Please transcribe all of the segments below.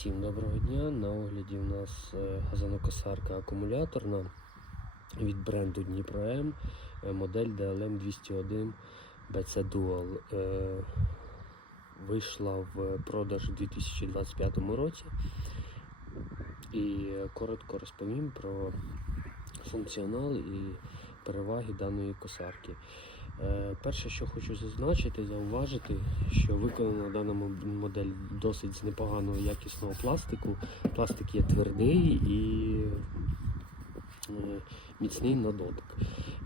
Всім доброго дня. На огляді у нас е, газонокосарка акумуляторна від бренду Дніпро М, е, модель DLM 201 BC Dual. Е, Вийшла в продаж у 2025 році. І коротко розповім про функціонал і переваги даної косарки. Е, Перше, що хочу зазначити, зауважити, що виконана дана модель досить з непоганого якісного пластику. Пластик є твердий і е, міцний на дотик.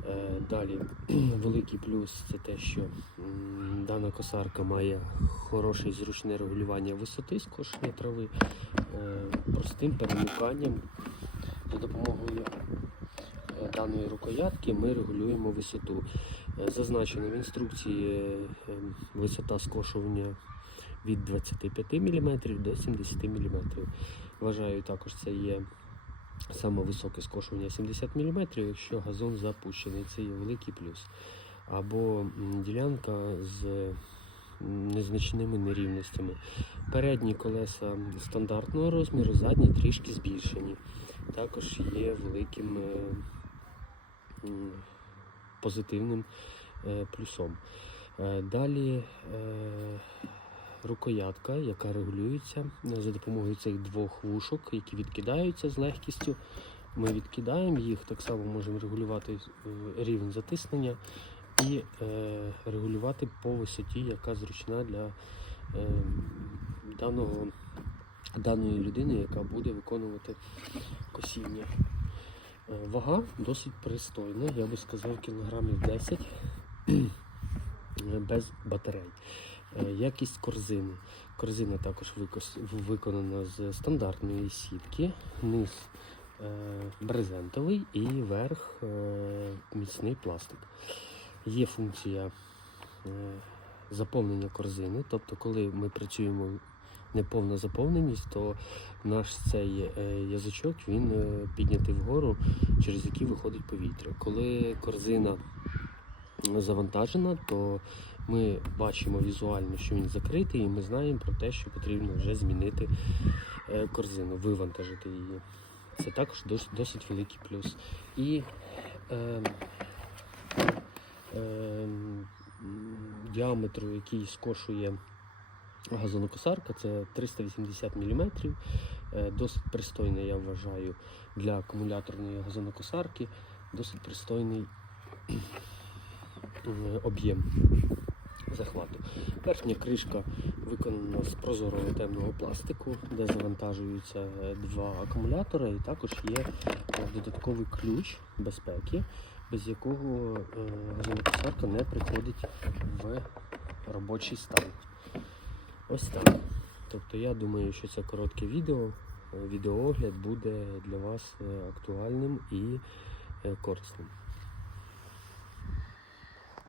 Е, Далі великий плюс це те, що дана косарка має хороше зручне регулювання висоти скошення трави простим перемиканням за допомогою даної рукоятки ми регулюємо висоту. Е, Зазначено в інструкції е, е, висота скошування від 25 мм до 70 мм. Вважаю, також це є саме високе скошування 70 мм, якщо газон запущений, це є великий плюс. Або ділянка з незначними нерівностями. Передні колеса стандартного розміру, задні трішки збільшені. Також є великим е, позитивним е, плюсом. Е, Далі е, рукоятка, яка регулюється за допомогою цих двох вушок, які відкидаються з легкістю. Ми відкидаємо їх, так само можемо регулювати рівень затиснення і регулювати по висоті, яка зручна для даного, даної людини, яка буде виконувати косіння. Е, Вага досить пристойна, я би сказав, кілограмів 10 е, без батарей. Е, Якість корзини. Корзина також виконана з стандартної сітки, низ е, брезентовий і верх міцний пластик. Є функція заповнення корзини, тобто, коли ми працюємо неповна заповненість, то наш цей е, язичок він е, піднятий вгору, через який виходить повітря. Коли корзина завантажена, то ми бачимо візуально, що він закритий, і ми знаємо про те, що потрібно вже змінити е, корзину, вивантажити її. Це також досить, великий плюс. І е, е, діаметру, який скошує газонокосарка, це 380 мм. Е, Досить пристойний, я вважаю, для акумуляторної газонокосарки. Досить пристойний е, об'єм захвату. Верхня кришка виконана з прозорого темного пластику, де завантажуються е, два акумулятори, і також є додатковий ключ безпеки, без якого газонокосарка не приходить в робочий стан. Ось так. Тобто я думаю, що це коротке відео. е, Відеоогляд буде для вас е, актуальним і е, корисним.